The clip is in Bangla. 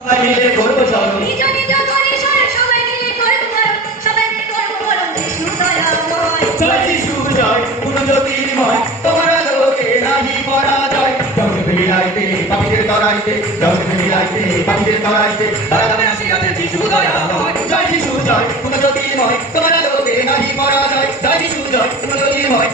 সবাই মিলে করবো স্মরণ নিজ নিজ পরিসরে সবাই মিলে করবো বরণ সবাই মিলে করবো বরণ যিশু দয়াময় জয় যিশু জয় কোন জ্যোতির্ময় তোমার আলোকে নাহি পরাজয় জগৎ মিলাইতে পাপীদের তরাইতে জগৎ মিলাইতে পাপীদের তরাইতে তারা নামে আসিয়াছে যিশু দয়াময় জয় যিশু জয় কোন জ্যোতির্ময় তোমার আলোকে নাহি পরাজয় জয় যিশু জয় কোন জ্যোতির্ময়